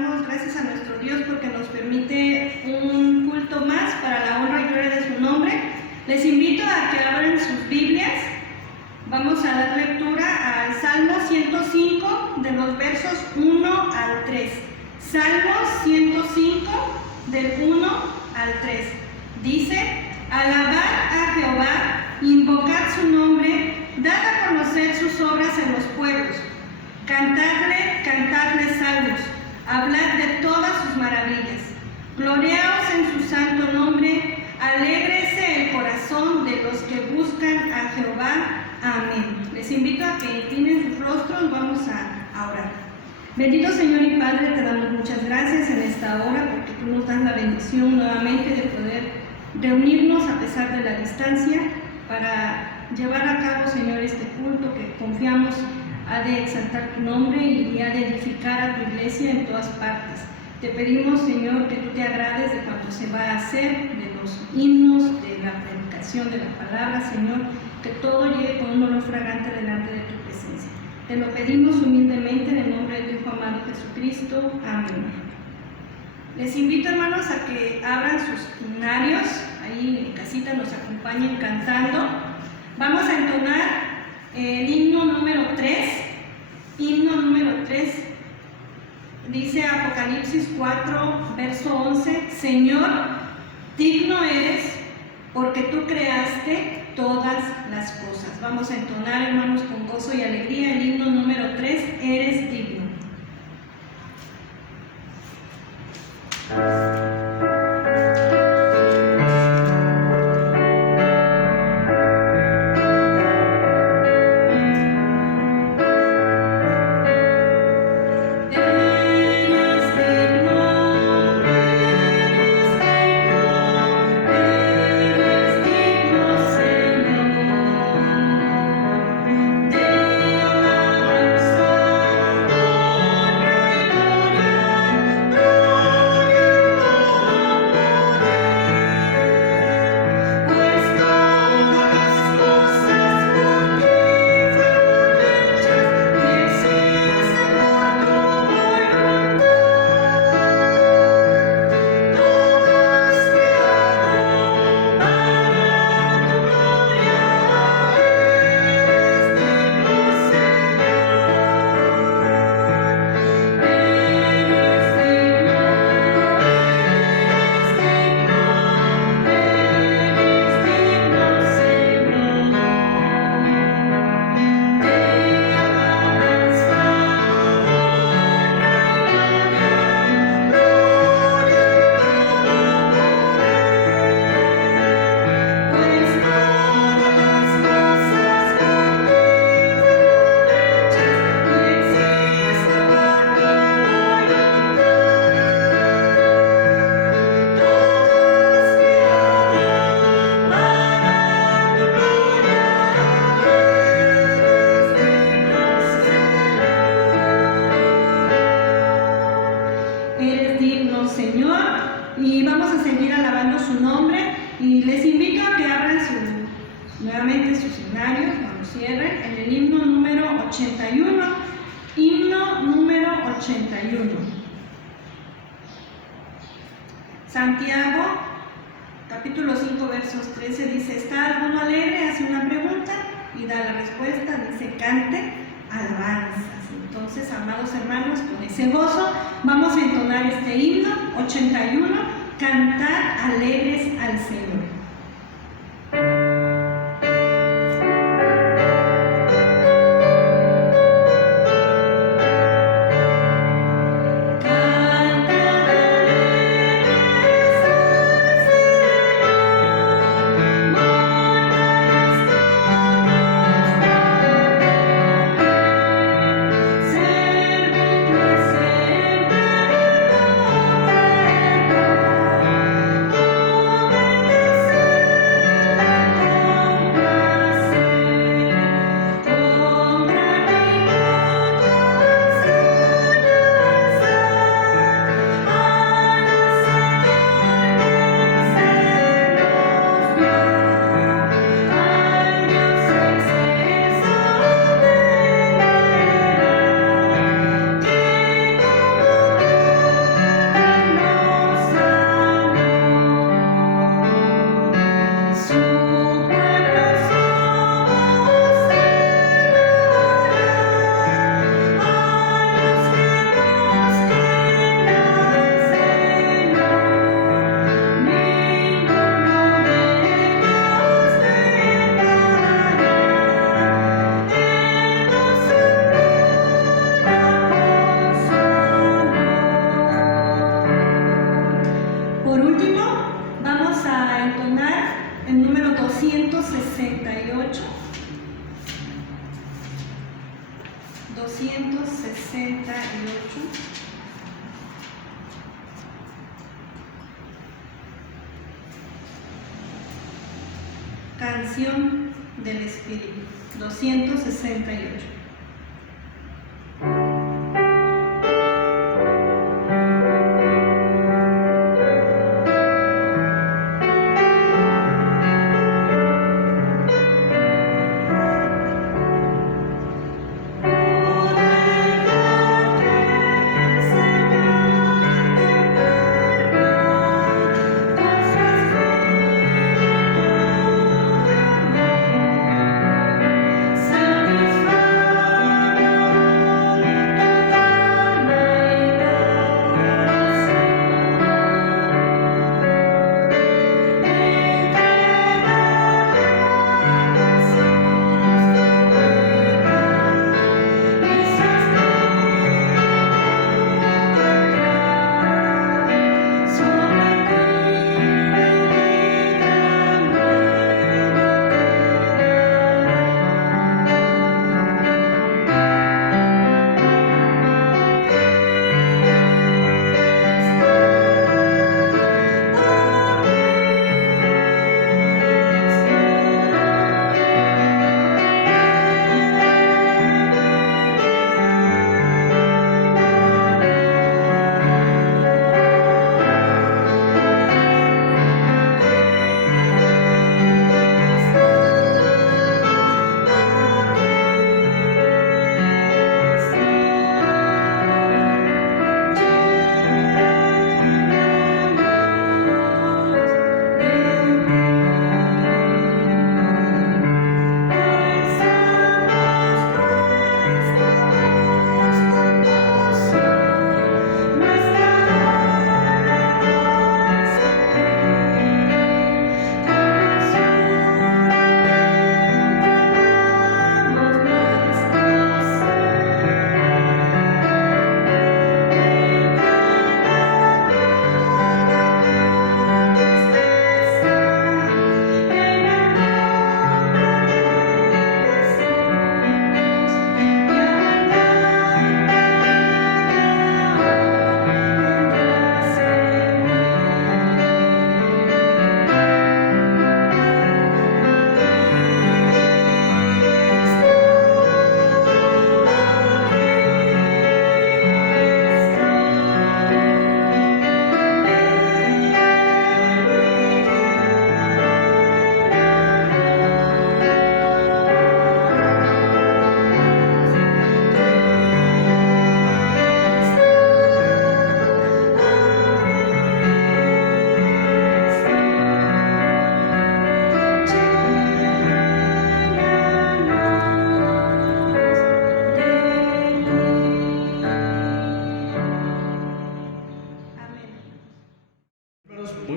damos gracias a nuestro Dios porque nos permite un culto más para la honra y gloria de su nombre. Les invito a que abran sus Biblias. Vamos a dar lectura al Salmo 105 de los versos 1 al 3. Salmo 105 del 1 al 3. Dice: alabad a Jehová, invocad su nombre, dad a conocer sus obras en los pueblos. Cantadle salmos, hablad de todas sus maravillas. Gloriaos en su santo nombre, alégrese el corazón de los que buscan a Jehová. Amén. Les invito a que inclinen sus rostros, vamos a orar. Bendito Señor y Padre, te damos muchas gracias en esta hora porque tú nos das la bendición nuevamente de poder reunirnos a pesar de la distancia para llevar a cabo, Señor, este culto que confiamos ha de exaltar tu nombre y ha de edificar a tu iglesia en todas partes. Te pedimos, Señor, que tú te agrades de cuanto se va a hacer, de los himnos, de la predicación de la palabra, Señor, que todo llegue con un olor fragante delante de tu presencia. Te lo pedimos humildemente en el nombre de tu Hijo amado Jesucristo. Amén. Les invito, hermanos, a que abran sus himnarios, ahí en casita nos acompañen cantando. Vamos a entonar el himno número 3. Himno número 3. Dice Apocalipsis 4, verso 11: Señor, digno eres, porque tú creaste todas las cosas. Vamos a entonar, hermanos, con gozo y alegría el himno número 3, eres digno. Santiago, capítulo 5, versos 13, dice: ¿está alguno alegre? Hace una pregunta y da la respuesta, dice: cante alabanzas. Entonces, amados hermanos, con ese gozo vamos a entonar este himno 81, cantar alegres al Señor. Serve 268. Canción del Espíritu, 268.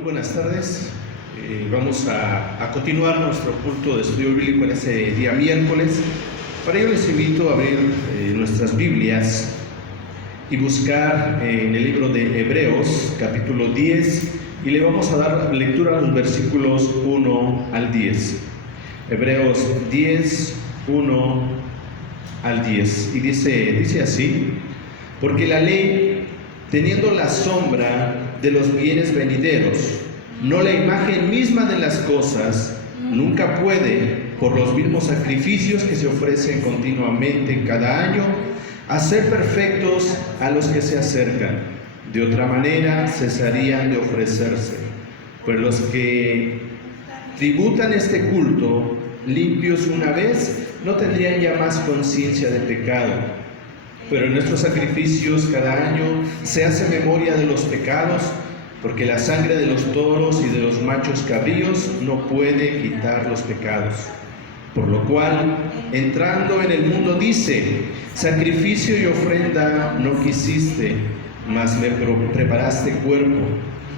Buenas tardes. Vamos a continuar nuestro culto de estudio bíblico en este día miércoles. Para ello les invito a abrir nuestras Biblias y buscar en el libro de Hebreos, capítulo 10, y le vamos a dar lectura a los versículos 1 al 10. Hebreos 10, 1 al 10. Y dice así: porque la ley, teniendo la sombra de los bienes venideros, no la imagen misma de las cosas, nunca puede, por los mismos sacrificios que se ofrecen continuamente cada año, hacer perfectos a los que se acercan. De otra manera cesarían de ofrecerse. Pues los que tributan este culto, limpios una vez, no tendrían ya más conciencia de pecado. Pero en nuestros sacrificios cada año se hace memoria de los pecados, porque la sangre de los toros y de los machos cabríos no puede quitar los pecados. Por lo cual, entrando en el mundo dice: sacrificio y ofrenda no quisiste, mas me preparaste cuerpo.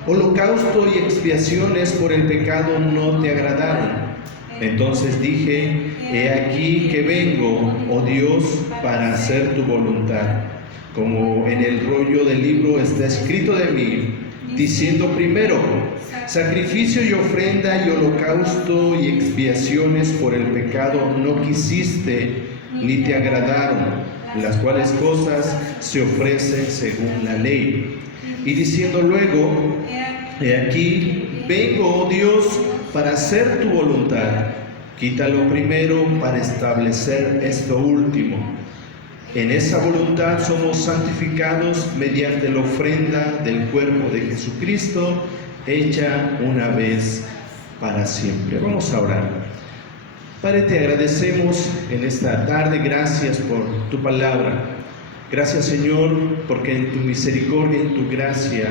Holocausto y expiaciones por el pecado no te agradaron. Entonces dije: he aquí que vengo, oh Dios, para hacer tu voluntad. Como en el rollo del libro está escrito de mí, diciendo primero: sacrificio y ofrenda y holocausto y expiaciones por el pecado no quisiste, ni te agradaron, las cuales cosas se ofrecen según la ley. Y diciendo luego, he aquí, vengo, oh Dios, para hacer tu voluntad. Quita lo primero para establecer esto último. En esa voluntad somos santificados mediante la ofrenda del cuerpo de Jesucristo, hecha una vez para siempre. Vamos a orar. Padre, te agradecemos en esta tarde, gracias por tu palabra. Gracias, Señor, porque en tu misericordia, en tu gracia,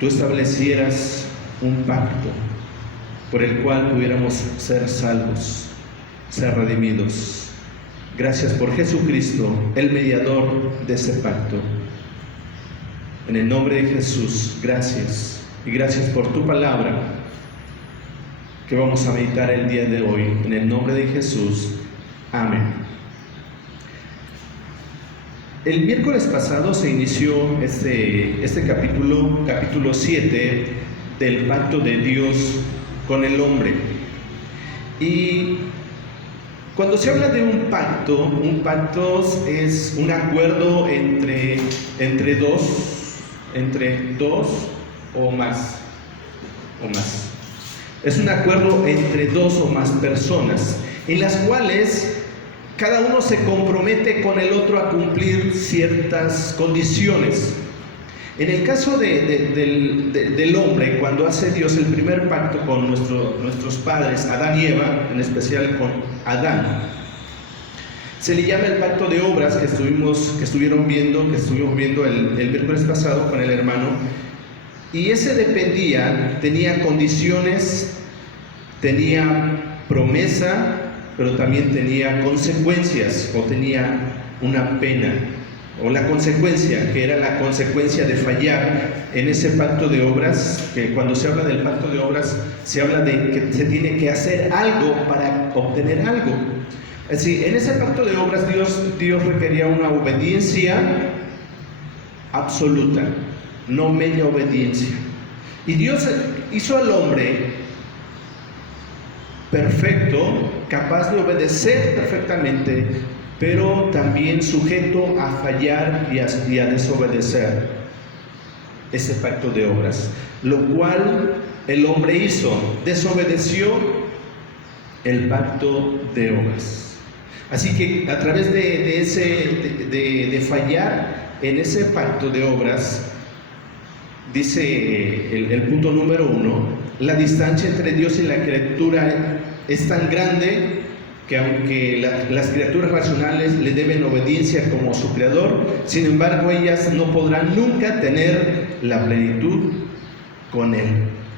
tú establecieras un pacto por el cual pudiéramos ser salvos, ser redimidos. Gracias por Jesucristo, el mediador de ese pacto. En el nombre de Jesús, gracias. Y gracias por tu palabra que vamos a meditar el día de hoy. En el nombre de Jesús. Amén. El miércoles pasado se inició este capítulo 7 del pacto de Dios con el hombre. Y cuando se habla de un pacto es un acuerdo entre dos o más. Es un acuerdo entre dos o más personas, en las cuales cada uno se compromete con el otro a cumplir ciertas condiciones. En el caso del hombre, cuando hace Dios el primer pacto con nuestros padres, Adán y Eva, en especial con Adán, se le llama el pacto de obras que estuvimos viendo el miércoles pasado con el hermano. Y ese tenía condiciones, tenía promesa, pero también tenía consecuencias, o tenía una pena, o la consecuencia, que era la consecuencia de fallar en ese pacto de obras. Que cuando se habla del pacto de obras, se habla de que se tiene que hacer algo para obtener algo. Es decir, en ese pacto de obras Dios requería una obediencia absoluta, no media obediencia. Y Dios hizo al hombre perfecto, capaz de obedecer perfectamente, pero también sujeto a fallar y a desobedecer ese pacto de obras, lo cual el hombre hizo, desobedeció el pacto de obras. Así que a través de fallar en ese pacto de obras, dice el punto número 1, la distancia entre Dios y la criatura es tan grande que aunque las criaturas racionales le deben obediencia como su creador, sin embargo ellas no podrán nunca tener la plenitud con él,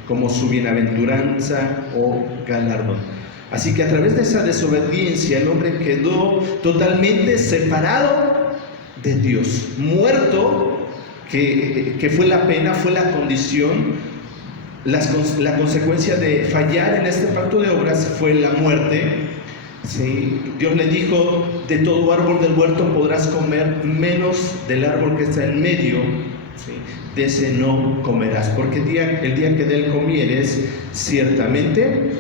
como su bienaventuranza o galardón. Así que a través de esa desobediencia el hombre quedó totalmente separado de Dios, muerto, que fue la pena, fue la condición. La consecuencia de fallar en este pacto de obras fue la muerte. ¿Sí? Dios le dijo: de todo árbol del huerto podrás comer, menos del árbol que está en medio, ¿sí? De ese no comerás, porque el día que de él comieres, ciertamente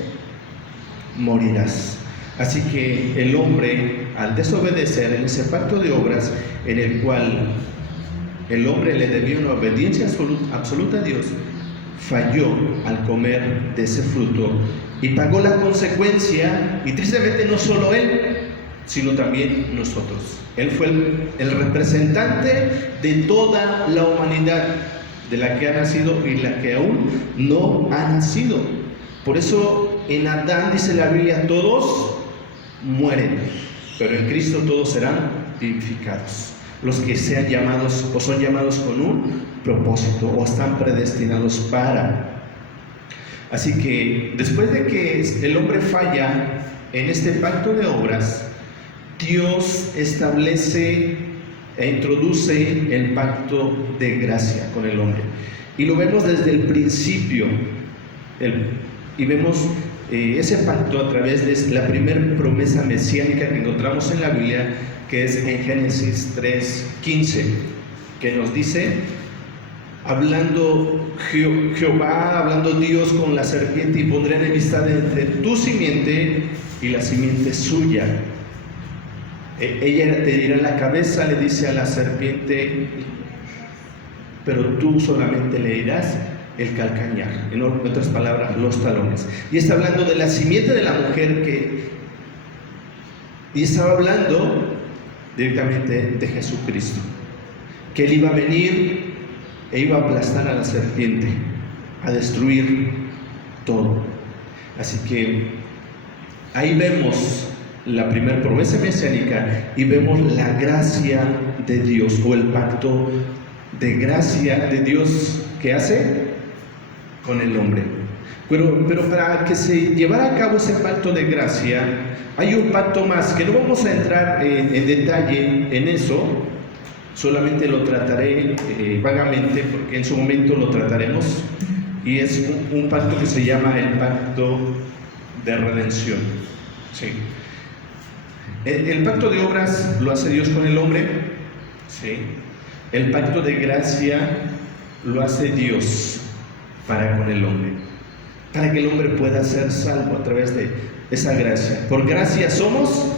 morirás. Así que el hombre, al desobedecer en ese pacto de obras, en el cual el hombre le debía una obediencia absoluta a Dios, falló al comer de ese fruto y pagó la consecuencia. Y tristemente no solo él, sino también nosotros. Él fue el representante de toda la humanidad, de la que ha nacido y la que aún no ha nacido. Por eso en Adán, dice la Biblia, todos mueren, pero en Cristo todos serán vivificados. Los que sean llamados o son llamados con un propósito o están predestinados para. Así que después de que el hombre falla en este pacto de obras, Dios establece e introduce el pacto de gracia con el hombre. Y lo vemos desde el principio. Y vemos ese pacto a través de la primera promesa mesiánica que encontramos en la Biblia, que es en Génesis 3:15, que nos dice, hablando Jehová, hablando Dios con la serpiente: y pondré enemistad entre tu simiente y la simiente es suya. Ella te dirá la cabeza, le dice a la serpiente, pero tú solamente le dirás el calcañar, en otras palabras, los talones. Y está hablando de la simiente de la mujer y estaba hablando directamente de Jesucristo, que Él iba a venir e iba a aplastar a la serpiente, a destruir todo. Así que ahí vemos la primera promesa mesiánica y vemos la gracia de Dios, o el pacto de gracia de Dios que hace con el hombre. Pero para que se llevara a cabo ese pacto de gracia, hay un pacto más, que no vamos a entrar en detalle en eso, solamente lo trataré vagamente, porque en su momento lo trataremos, y es un pacto que se llama el pacto de redención. Sí. El pacto de obras lo hace Dios con el hombre, ¿sí? El pacto de gracia lo hace Dios para con el hombre, para que el hombre pueda ser salvo a través de esa gracia. Por gracia somos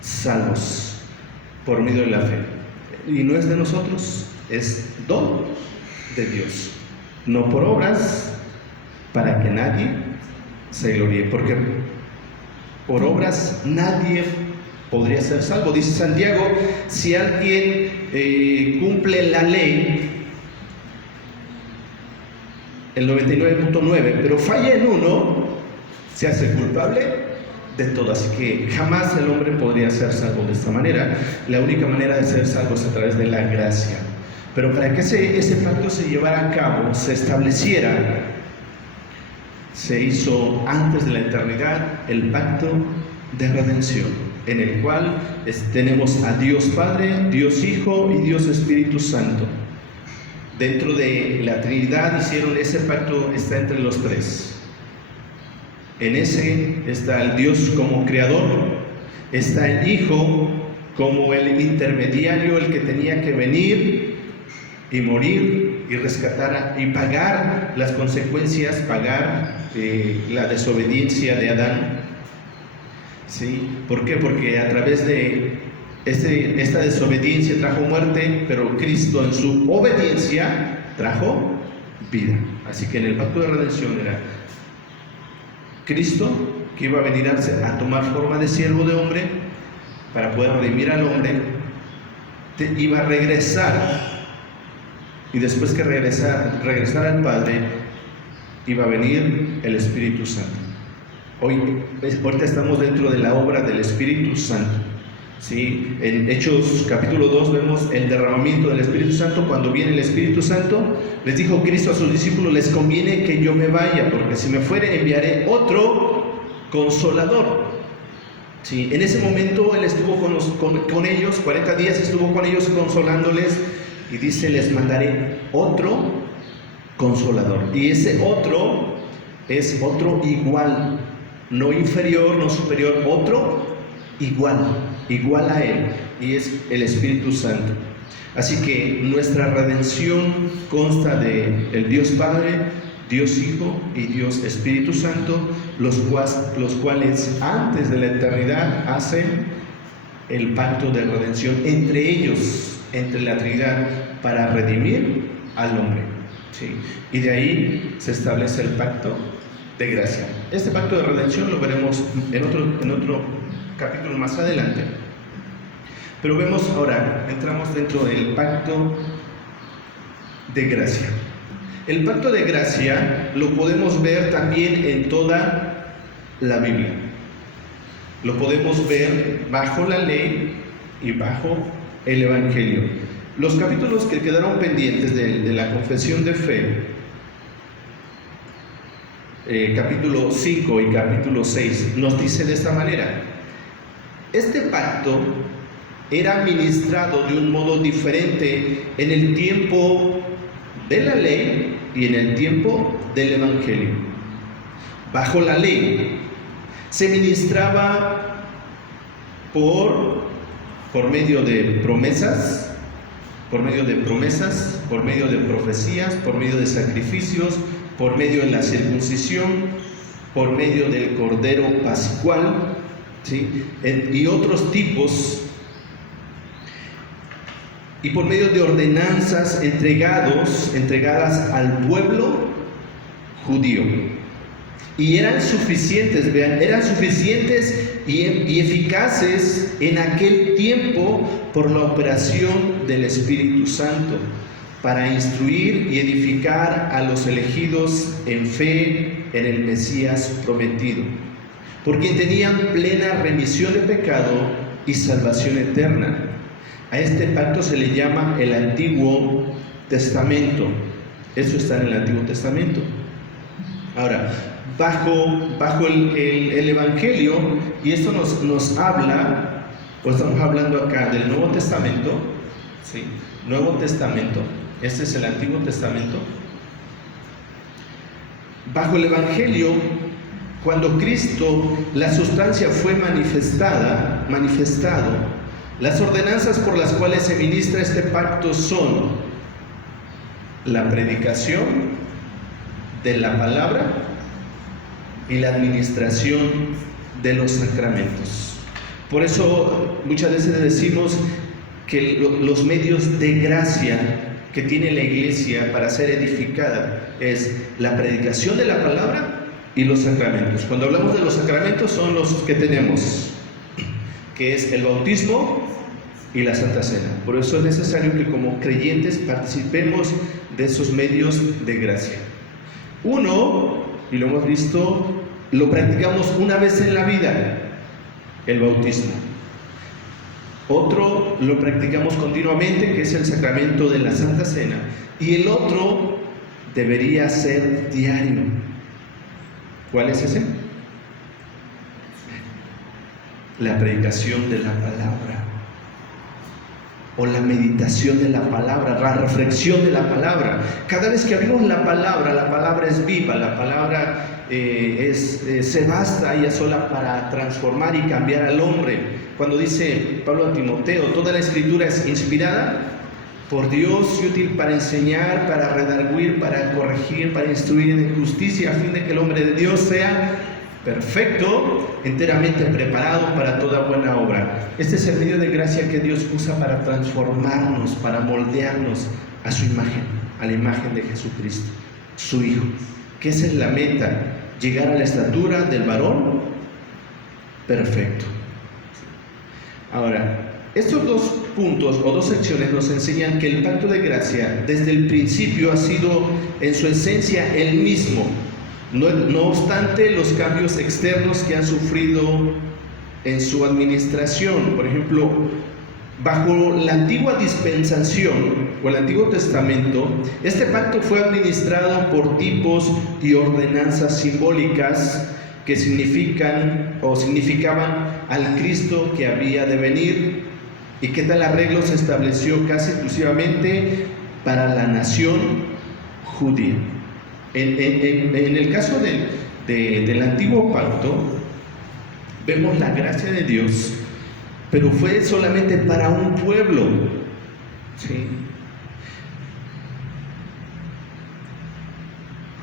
salvos por medio de la fe, y no es de nosotros, es don de Dios, no por obras, para que nadie se gloríe, porque por obras nadie podría ser salvo. Dice Santiago, si alguien cumple la ley, el 99.9, pero falla en uno, se hace culpable de todo. Así que jamás el hombre podría ser salvo de esta manera. La única manera de ser salvo es a través de la gracia. Pero para que ese pacto se llevara a cabo, se estableciera, se hizo antes de la eternidad el pacto de redención, en el cual tenemos a Dios Padre, Dios Hijo y Dios Espíritu Santo. Dentro de la Trinidad hicieron ese pacto, está entre los tres. En ese está el Dios como creador, está el Hijo como el intermediario, el que tenía que venir y morir y rescatar y pagar las consecuencias, pagar la desobediencia de Adán. ¿Sí? ¿Por qué? Porque a través de esta desobediencia trajo muerte, pero Cristo en su obediencia trajo vida. Así que en el pacto de redención era Cristo, que iba a venir a tomar forma de siervo de hombre para poder redimir al hombre, iba a regresar, y después que regresara al Padre, iba a venir el Espíritu Santo. Ahorita estamos dentro de la obra del Espíritu Santo. ¿Sí? En Hechos capítulo 2 vemos el derramamiento del Espíritu Santo. Cuando viene el Espíritu Santo, les dijo Cristo a sus discípulos: les conviene que yo me vaya, porque si me fuere enviaré otro consolador. ¿Sí? En ese momento Él estuvo con ellos, 40 días estuvo con ellos consolándoles, y dice: les mandaré otro consolador. Y ese otro es otro igual, no inferior, no superior, otro igual a Él, y es el Espíritu Santo. Así que nuestra redención consta de el Dios Padre, Dios Hijo y Dios Espíritu Santo, los cuales antes de la eternidad hacen el pacto de redención entre ellos, entre la Trinidad, para redimir al hombre. ¿Sí? Y de ahí se establece el pacto de gracia. Este pacto de redención lo veremos en otro capítulo más adelante. Pero vemos ahora, entramos dentro del pacto de gracia. El pacto de gracia lo podemos ver también en toda la Biblia. Lo podemos ver bajo la ley y bajo el Evangelio. Los capítulos que quedaron pendientes de la confesión de fe, capítulo 5 y capítulo 6, nos dice de esta manera: este pacto era administrado de un modo diferente en el tiempo de la ley y en el tiempo del Evangelio. Bajo la ley se ministraba por medio de promesas, por medio de profecías, por medio de sacrificios, por medio de la circuncisión, por medio del Cordero Pascual, ¿sí? Y otros tipos, y por medio de ordenanzas entregadas al pueblo judío. Y eran suficientes, vean, eran suficientes y eficaces en aquel tiempo por la operación del Espíritu Santo, para instruir y edificar a los elegidos en fe en el Mesías prometido, por quien tenían plena remisión de pecado y salvación eterna. A este pacto se le llama el Antiguo Testamento. Eso está en el Antiguo Testamento. Ahora, bajo el Evangelio, y esto nos habla, o estamos hablando acá del Nuevo Testamento, ¿sí? Nuevo Testamento, este es el Antiguo Testamento. Bajo el Evangelio, cuando Cristo, la sustancia, fue manifestado, las ordenanzas por las cuales se ministra este pacto son la predicación de la palabra y la administración de los sacramentos. Por eso muchas veces decimos que los medios de gracia que tiene la iglesia para ser edificada es la predicación de la palabra y los sacramentos. Cuando hablamos de los sacramentos, son los que tenemos, que es el bautismo y la Santa Cena. Por eso es necesario que como creyentes participemos de esos medios de gracia. Uno, y lo hemos visto, lo practicamos una vez en la vida, el bautismo. Otro lo practicamos continuamente, que es el sacramento de la Santa Cena. Y el otro debería ser diario. ¿Cuál es ese? La predicación de la palabra, o la meditación de la palabra, la reflexión de la palabra. Cada vez que abrimos la palabra es viva, la palabra se basta ella sola para transformar y cambiar al hombre. Cuando dice Pablo a Timoteo, toda la escritura es inspirada por Dios y útil para enseñar, para redarguir, para corregir, para instruir en justicia, a fin de que el hombre de Dios sea perfecto, enteramente preparado para toda buena obra. Este es el medio de gracia que Dios usa para transformarnos, para moldearnos a su imagen, a la imagen de Jesucristo, su Hijo. Que esa es la meta, llegar a la estatura del varón perfecto. Ahora, estos dos puntos o dos secciones nos enseñan que el pacto de gracia desde el principio ha sido en su esencia el mismo, no obstante los cambios externos que han sufrido en su administración. Por ejemplo, bajo la antigua dispensación o el Antiguo Testamento, este pacto fue administrado por tipos y ordenanzas simbólicas que significaban al Cristo que había de venir, y que tal arreglo se estableció casi exclusivamente para la nación judía. En el caso del Antiguo Pacto, vemos la gracia de Dios, pero fue solamente para un pueblo, ¿sí?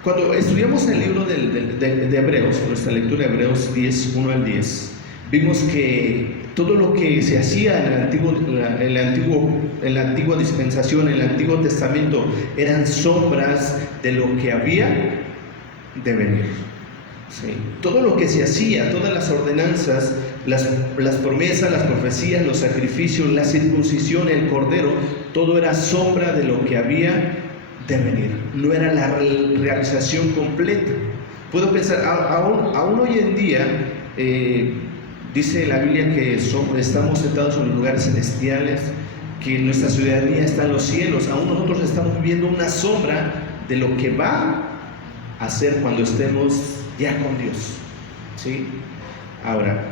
Cuando estudiamos el libro de Hebreos, nuestra lectura de Hebreos 10, 1 al 10, vimos que todo lo que se hacía en la antigua dispensación, en el Antiguo Testamento, eran sombras de lo que había de venir. ¿Sí? Todo lo que se hacía, todas las ordenanzas, las promesas, las profecías, los sacrificios, la circuncisión, el cordero, todo era sombra de lo que había de venir. No era la realización completa. Puedo pensar, aún hoy en día, dice la Biblia que estamos sentados en los lugares celestiales, que nuestra ciudadanía está en los cielos. Aún nosotros estamos viviendo una sombra de lo que va a ser cuando estemos ya con Dios, ¿sí? Ahora,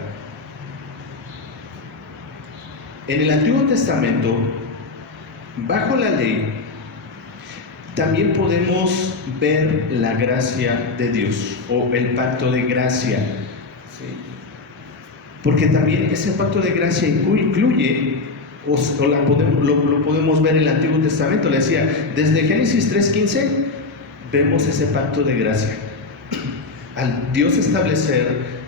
en el Antiguo Testamento, bajo la ley, también podemos ver la gracia de Dios, o el pacto de gracia, ¿sí? Porque también ese pacto de gracia incluye, lo podemos ver en el Antiguo Testamento. Le decía, desde Génesis 3:15 vemos ese pacto de gracia. al Dios establecer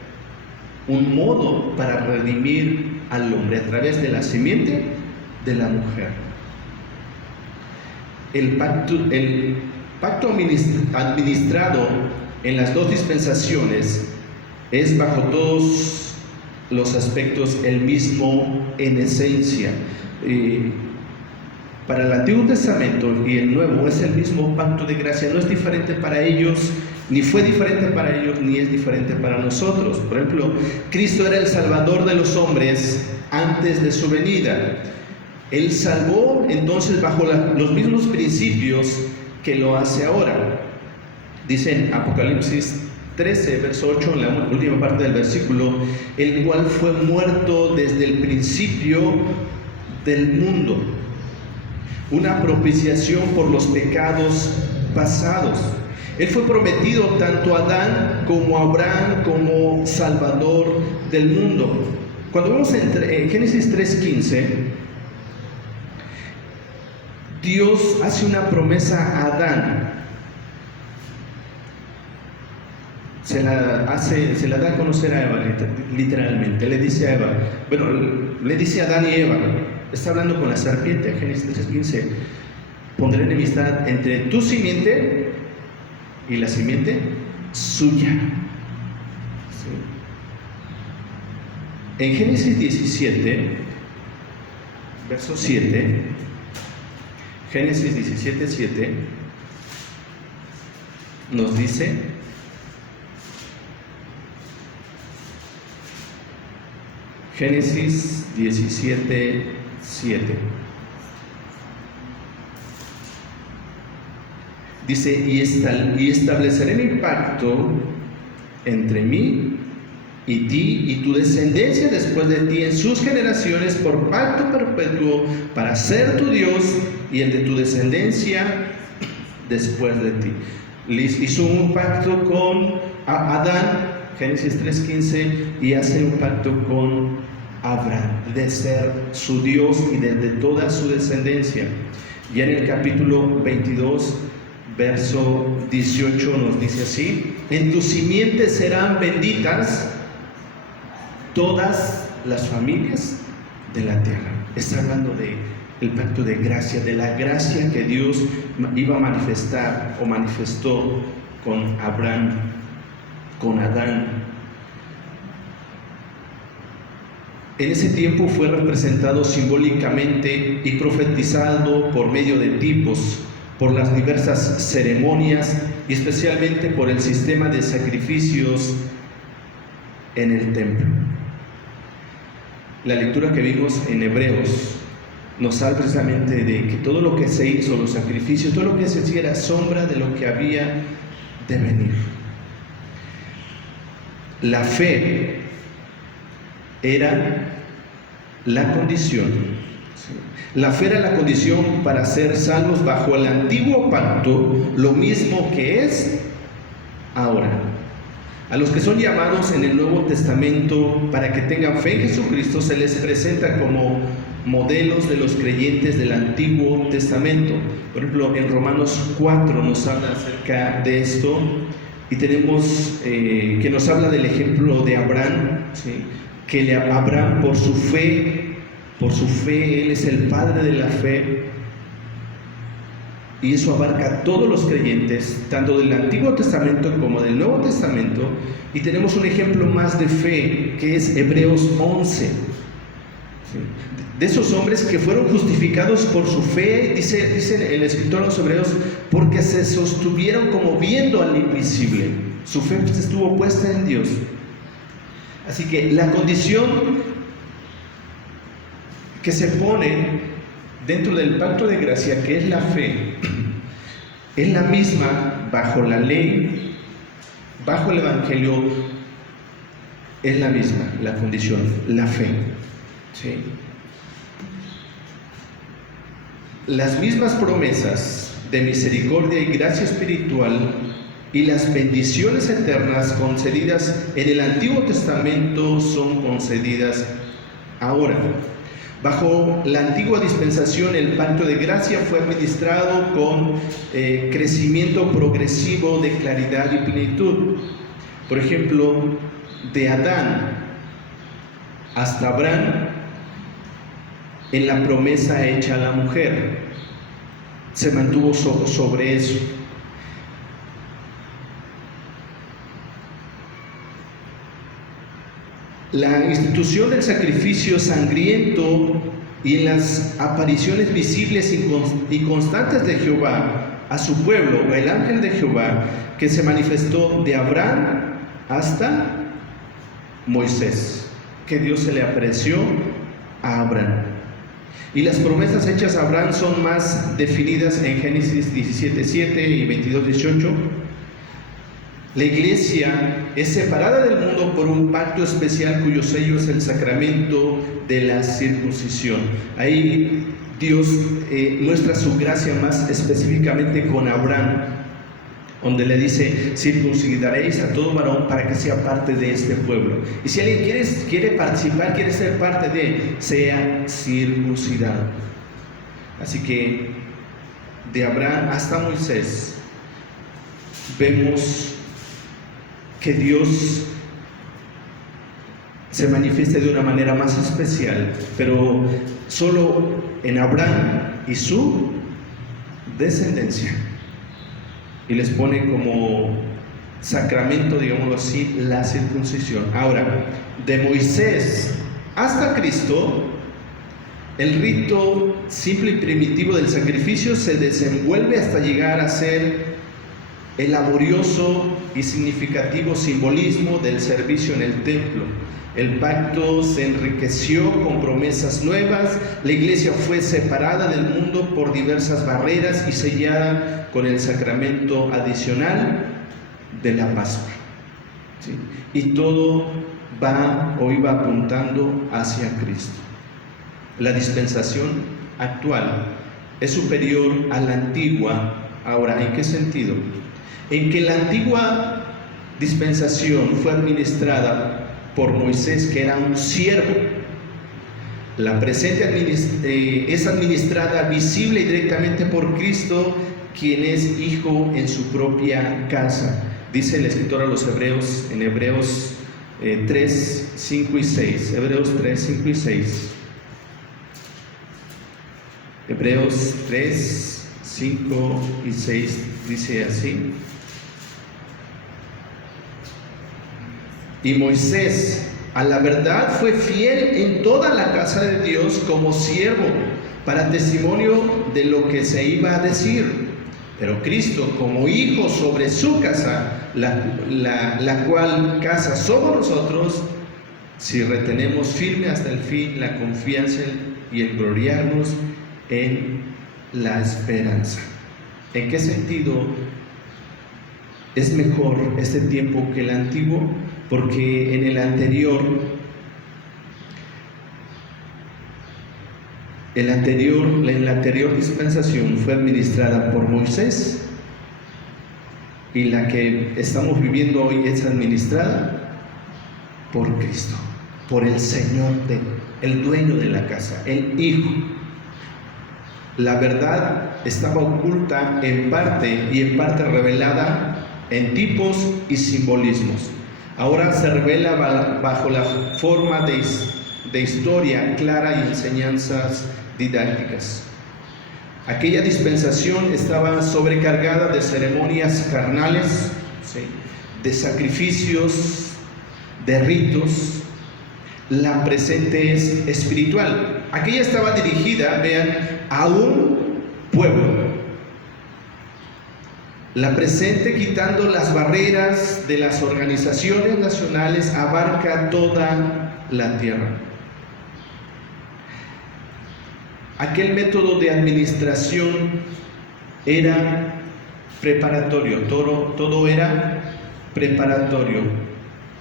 un modo para redimir al hombre a través de la simiente de la mujer. El pacto administrado en las dos dispensaciones es bajo todos los aspectos el mismo en esencia. Para el Antiguo Testamento y el Nuevo es el mismo pacto de gracia, no es diferente para ellos, ni fue diferente para ellos, ni es diferente para nosotros. Por ejemplo, Cristo era el Salvador de los hombres antes de su venida. Él salvó entonces bajo los mismos principios que lo hace ahora. Dice en Apocalipsis 13, verso 8, en la última parte del versículo, el cual fue muerto desde el principio del mundo, una propiciación por los pecados pasados. Él fue prometido tanto a Adán como a Abraham como Salvador del mundo. Cuando vemos en Génesis 3:15, Dios hace una promesa a Adán. Se la da a conocer a Eva, literalmente. Le dice a Eva, le dice a Adán y Eva, está hablando con la serpiente, Génesis 3:15, pondré enemistad entre tu simiente y la simiente suya. ¿Sí? En Génesis 17, verso 7, Génesis 17:7, nos dice: Génesis 17:7. Dice: y estableceré mi pacto entre mí y ti y tu descendencia después de ti en sus generaciones por pacto perpetuo para ser tu Dios y el de tu descendencia después de ti. Hizo un pacto con Adán, Génesis 3:15, y hace un pacto con Abraham de ser su Dios y de toda su descendencia. Ya en el capítulo 22, verso 18 nos dice así: en tu simiente serán benditas todas las familias de la tierra. Está hablando del pacto de gracia, de la gracia que Dios iba a manifestar o manifestó con Abraham, con Adán. En ese tiempo fue representado simbólicamente y profetizado por medio de tipos, por las diversas ceremonias y especialmente por el sistema de sacrificios en el templo. La lectura que vimos en Hebreos nos habla precisamente de que todo lo que se hizo, los sacrificios, todo lo que se hacía era sombra de lo que había de venir. La fe era la condición. La fe era la condición para ser salvos bajo el antiguo pacto, lo mismo que es ahora. A los que son llamados en el Nuevo Testamento para que tengan fe en Jesucristo se les presenta como modelos de los creyentes del Antiguo Testamento. Por ejemplo, en Romanos 4 nos habla acerca de esto y tenemos que nos habla del ejemplo de Abraham, ¿sí? Que Abraham por su fe, él es el padre de la fe, y eso abarca a todos los creyentes, tanto del Antiguo Testamento como del Nuevo Testamento. Y tenemos un ejemplo más de fe, que es Hebreos 11. ¿Sí? De esos hombres que fueron justificados por su fe, dice el escritor de los Hebreos, porque se sostuvieron como viendo al invisible. Su fe estuvo puesta en Dios. Así que la condición que se pone dentro del pacto de gracia, que es la fe, es la misma bajo la ley, bajo el Evangelio, es la misma la condición, la fe. ¿Sí? Las mismas promesas de misericordia y gracia espiritual y las bendiciones eternas concedidas en el Antiguo Testamento son concedidas ahora. Bajo la antigua dispensación, el pacto de gracia fue administrado con crecimiento progresivo de claridad y plenitud. Por ejemplo, de Adán hasta Abraham, en la promesa hecha a la mujer, se mantuvo sobre eso. La institución del sacrificio sangriento y en las apariciones visibles y constantes de Jehová a su pueblo, el ángel de Jehová, que se manifestó de Abraham hasta Moisés, que Dios se le apareció a Abraham. Y las promesas hechas a Abraham son más definidas en Génesis 17:7 y 22:18. La iglesia es separada del mundo por un pacto especial cuyo sello es el sacramento de la circuncisión. Ahí Dios muestra su gracia más específicamente con Abraham, donde le dice: circuncidaréis a todo varón para que sea parte de este pueblo. Y si alguien quiere participar, quiere ser parte de, sea circuncidado. Así que de Abraham hasta Moisés vemos que Dios se manifieste de una manera más especial, pero solo en Abraham y su descendencia. Y les pone como sacramento, digámoslo así, la circuncisión. Ahora, de Moisés hasta Cristo, el rito simple y primitivo del sacrificio se desenvuelve hasta llegar a ser el laborioso y significativo simbolismo del servicio en el templo. El pacto se enriqueció con promesas nuevas, la iglesia fue separada del mundo por diversas barreras y sellada con el sacramento adicional de la Pascua. ¿Sí? Y todo va o iba apuntando hacia Cristo. La dispensación actual es superior a la antigua. Ahora, ¿en qué sentido? En que la antigua dispensación fue administrada por Moisés, que era un siervo. La presente es administrada visible y directamente por Cristo, quien es hijo en su propia casa. Dice el escritor a los Hebreos en Hebreos 3, 5 y 6. Hebreos 3, 5 y 6. Hebreos 3, 5 y 6 dice así: y Moisés a la verdad fue fiel en toda la casa de Dios como siervo, para testimonio de lo que se iba a decir. Pero Cristo como hijo sobre su casa, la cual casa somos nosotros, si retenemos firme hasta el fin la confianza y el gloriarnos en la esperanza. ¿En qué sentido es mejor este tiempo que el antiguo? Porque en la anterior dispensación fue administrada por Moisés, y la que estamos viviendo hoy es administrada por Cristo, por el Señor, el dueño de la casa, el Hijo. La verdad estaba oculta en parte y en parte revelada en tipos y simbolismos. Ahora se revela bajo la forma de historia clara y enseñanzas didácticas. Aquella dispensación estaba sobrecargada de ceremonias carnales, ¿sí?, de sacrificios, de ritos. La presente es espiritual. Aquella estaba dirigida, vean, a un pueblo. La presente, quitando las barreras de las organizaciones nacionales, abarca toda la tierra. Aquel método de administración era preparatorio, todo era preparatorio,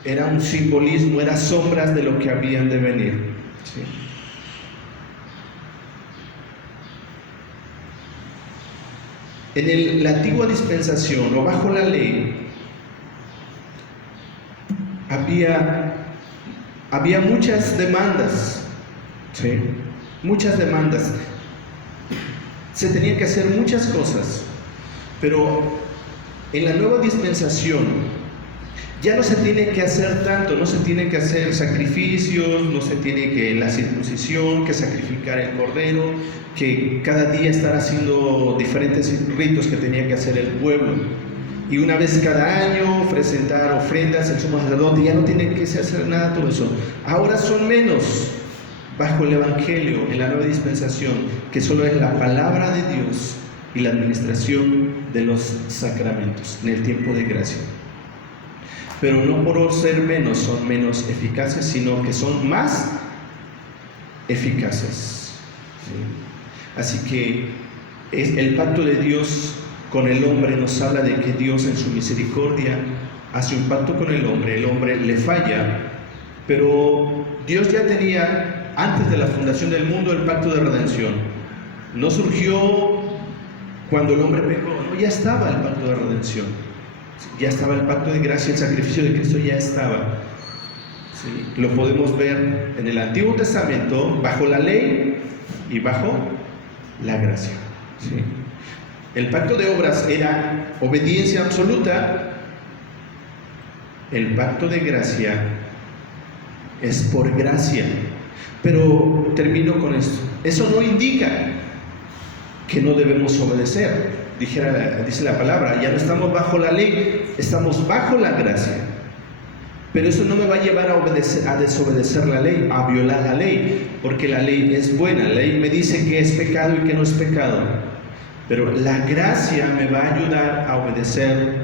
era un simbolismo, eran sombras de lo que habían de venir. ¿Sí? En la antigua dispensación o bajo la ley había muchas demandas, ¿sí?, muchas demandas. Se tenían que hacer muchas cosas, pero en la nueva dispensación ya no se tiene que hacer tanto, no se tiene que hacer sacrificios, no se tiene que la circuncisión, que sacrificar el cordero, que cada día estar haciendo diferentes ritos que tenía que hacer el pueblo. Y una vez cada año presentar ofrendas, el sumo sacerdote ya no tiene que hacer nada de todo eso. Ahora son menos bajo el Evangelio, en la nueva dispensación, que solo es la palabra de Dios y la administración de los sacramentos en el tiempo de gracia. Pero no por ser menos son menos eficaces, sino que son más eficaces. ¿Sí? Así que el pacto de Dios con el hombre nos habla de que Dios en su misericordia hace un pacto con el hombre le falla, pero Dios ya tenía antes de la fundación del mundo el pacto de redención. No surgió cuando el hombre pecó, no, ya estaba el pacto de redención. Ya estaba el pacto de gracia, el sacrificio de Cristo ya estaba. ¿Sí? Lo podemos ver en el Antiguo Testamento, bajo la ley y bajo la gracia. ¿Sí? El pacto de obras era obediencia absoluta. El pacto de gracia es por gracia. Pero termino con esto. Eso no indica que no debemos obedecer. Dice la palabra, ya no estamos bajo la ley, estamos bajo la gracia. Pero eso no me va a llevar a desobedecer la ley, a violar la ley, porque la ley es buena. La ley me dice que es pecado y que no es pecado. Pero la gracia me va a ayudar a obedecer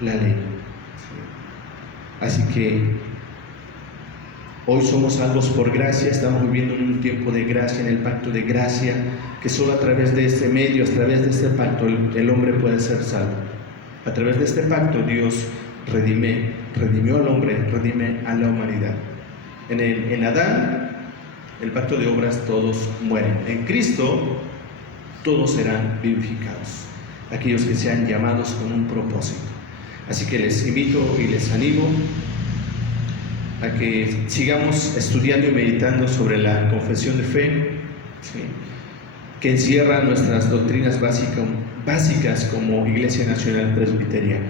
la ley. Así que hoy somos salvos por gracia, estamos viviendo en un tiempo de gracia, en el pacto de gracia, que solo a través de este medio, a través de este pacto, el hombre puede ser salvo. A través de este pacto Dios redimió al hombre, redime a la humanidad. En Adán, el pacto de obras, todos mueren. En Cristo, todos serán vivificados, aquellos que sean llamados con un propósito. Así que les invito y les animo a que sigamos estudiando y meditando sobre la confesión de fe, ¿sí?, que encierra nuestras doctrinas básicas como Iglesia Nacional Presbiteriana.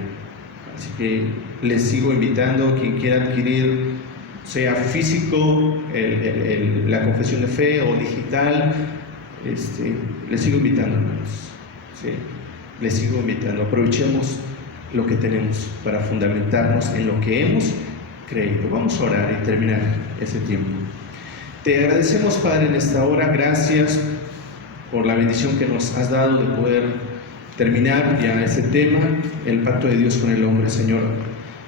Así que les sigo invitando, quien quiera adquirir, sea físico, la confesión de fe o digital, les sigo invitando, hermanos. ¿Sí? Les sigo invitando. Aprovechemos lo que tenemos para fundamentarnos en lo que hemos creído. Vamos a orar y terminar ese tiempo. Te agradecemos, Padre, en esta hora. Gracias por la bendición que nos has dado de poder terminar ya ese tema, el pacto de Dios con el hombre, Señor.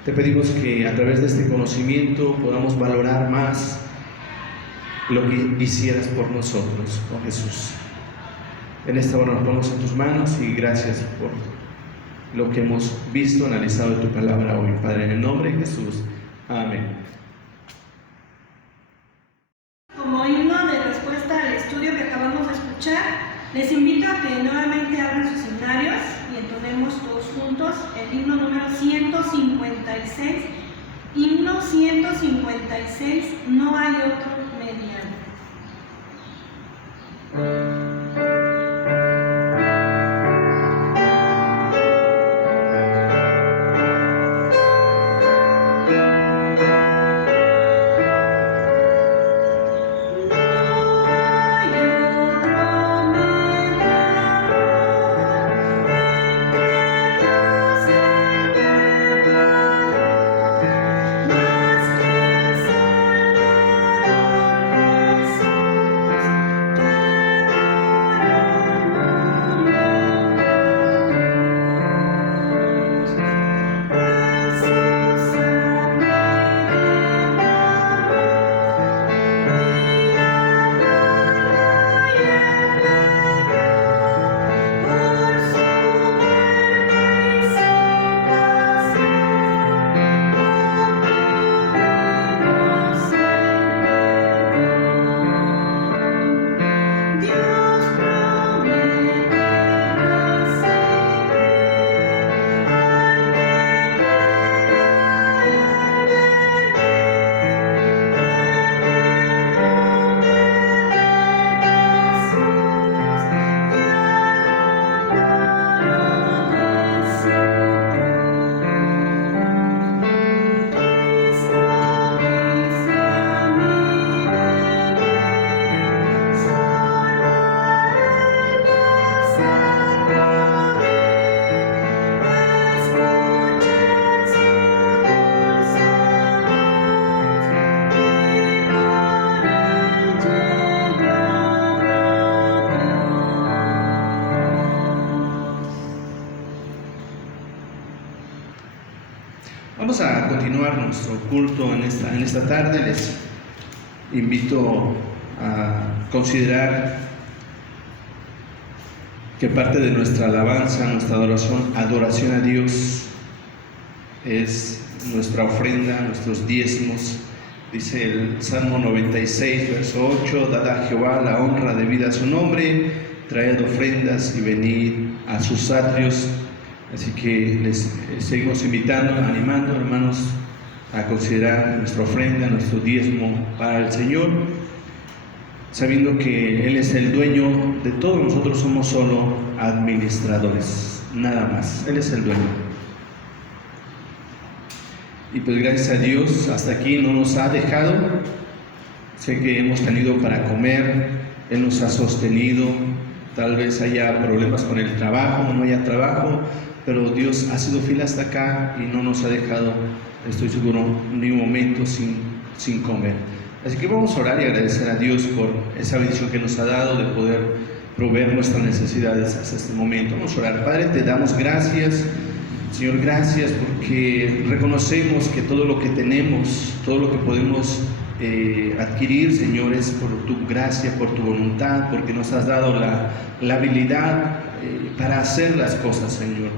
Te pedimos que a través de este conocimiento podamos valorar más lo que hicieras por nosotros, oh Jesús. En esta hora nos ponemos en tus manos y gracias por lo que hemos visto, analizado de tu palabra hoy, Padre, en el nombre de Jesús. Amén. Como himno de respuesta al estudio que acabamos de escuchar, les invito a que nuevamente abran sus himnarios y entonemos todos juntos el himno número 156. Himno 156, no hay otro mediano. Más que el sol. a continuar nuestro culto en esta tarde. Les invito a considerar que parte de nuestra alabanza, nuestra adoración a Dios es nuestra ofrenda, nuestros diezmos. Dice el Salmo 96, verso 8: dad a Jehová la honra debida a su nombre, traed ofrendas y venid a sus atrios. Así que les seguimos invitando, animando, hermanos, a considerar nuestra ofrenda, nuestro diezmo para el Señor, sabiendo que Él es el dueño de todo. Nosotros somos solo administradores, nada más. Él es el dueño. Y pues gracias a Dios, hasta aquí no nos ha dejado. Sé que hemos tenido para comer, Él nos ha sostenido. Tal vez haya problemas con el trabajo, no haya trabajo, pero Dios ha sido fiel hasta acá y no nos ha dejado, estoy seguro, ni un momento sin comer. Así que vamos a orar y agradecer a Dios por esa bendición que nos ha dado de poder proveer nuestras necesidades hasta este momento. Vamos a orar. Padre, te damos gracias. Señor, gracias porque reconocemos que todo lo que tenemos, todo lo que podemos adquirir, Señor, es por tu gracia, por tu voluntad, porque nos has dado la habilidad para hacer las cosas, Señor.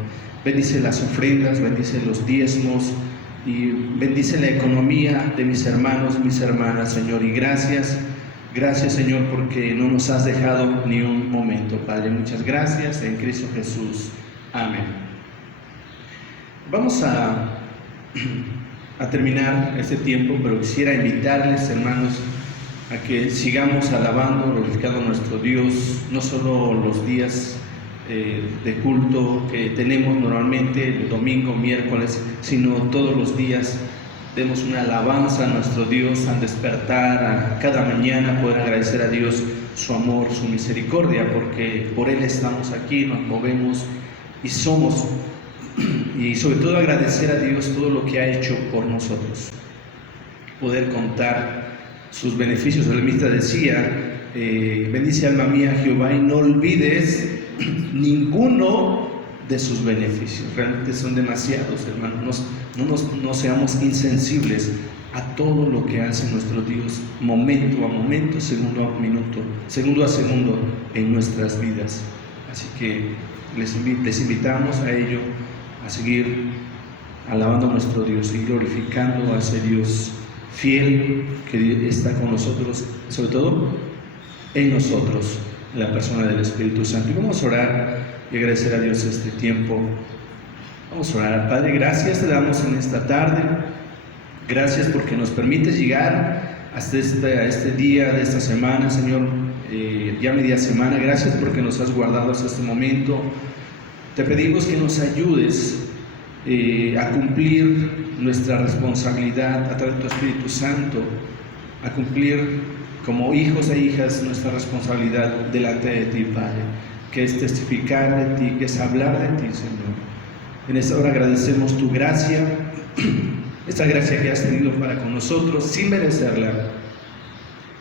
Bendice las ofrendas, bendice los diezmos y bendice la economía de mis hermanos, mis hermanas, Señor. Y gracias, Señor, porque no nos has dejado ni un momento, Padre. Muchas gracias en Cristo Jesús. Amén. Vamos a terminar este tiempo, pero quisiera invitarles, hermanos, a que sigamos alabando, glorificando a nuestro Dios, no solo los días de culto que tenemos normalmente, el domingo, miércoles, sino todos los días. Demos una alabanza a nuestro Dios al despertar, a cada mañana poder agradecer a Dios su amor, su misericordia, porque por Él estamos aquí, nos movemos y somos. Y sobre todo agradecer a Dios todo lo que ha hecho por nosotros, poder contar sus beneficios. El salmista decía: bendice alma mía Jehová y no olvides ninguno de sus beneficios. Realmente son demasiados, hermanos. No seamos insensibles a todo lo que hace nuestro Dios, momento a momento, segundo a minuto, segundo a segundo en nuestras vidas. Así que les invitamos a ello, a seguir alabando a nuestro Dios y glorificando a ese Dios fiel que está con nosotros, sobre todo en nosotros, en la persona del Espíritu Santo. Y vamos a orar y agradecer a Dios este tiempo. Vamos a orar. Padre, gracias te damos en esta tarde. Gracias porque nos permites llegar hasta este día de esta semana, Señor, ya media semana. Gracias porque nos has guardado hasta este momento. Te pedimos que nos ayudes a cumplir nuestra responsabilidad a través de tu Espíritu Santo, a cumplir como hijos e hijas nuestra responsabilidad delante de ti, Padre, que es testificar de ti, que es hablar de ti, Señor. En esta hora agradecemos tu gracia, esta gracia que has tenido para con nosotros sin merecerla.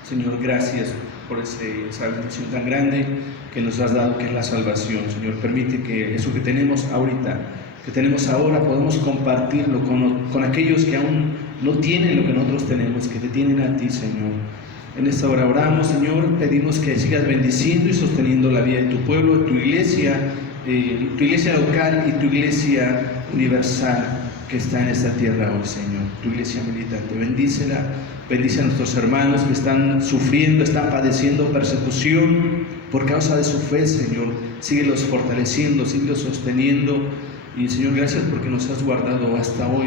Señor, gracias por esa bendición tan grande que nos has dado, que es la salvación. Señor, permite que eso que tenemos ahorita, que tenemos ahora, podamos compartirlo con aquellos que aún no tienen lo que nosotros tenemos, que te tienen a ti, Señor. En esta hora oramos, Señor, pedimos que sigas bendiciendo y sosteniendo la vida de tu pueblo, de tu iglesia local y tu iglesia universal que está en esta tierra hoy, Señor. Tu iglesia militante, bendícela. Bendice a nuestros hermanos que están sufriendo, están padeciendo persecución por causa de su fe, Señor. Síguelos fortaleciendo, síguelos sosteniendo. Y, Señor, gracias porque nos has guardado hasta hoy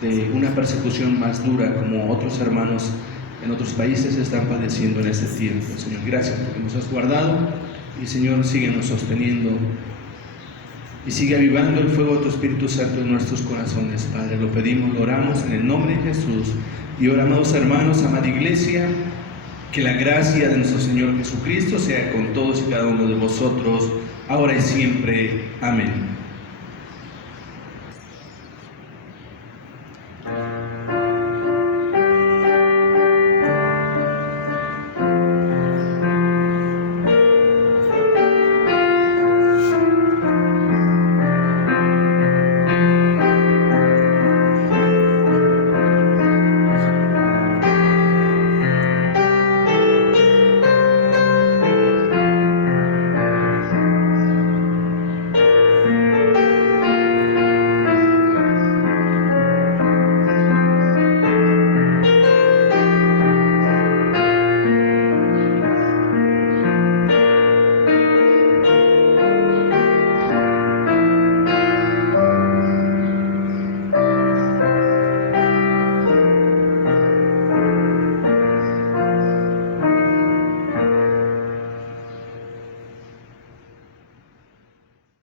de una persecución más dura, como otros hermanos en otros países están padeciendo en este tiempo. Señor, gracias porque nos has guardado. Y, Señor, síguenos sosteniendo. Y sigue avivando el fuego de tu Espíritu Santo en nuestros corazones, Padre. Lo pedimos, lo oramos en el nombre de Jesús. Y ahora, amados hermanos, amada iglesia, que la gracia de nuestro Señor Jesucristo sea con todos y cada uno de vosotros, ahora y siempre. Amén.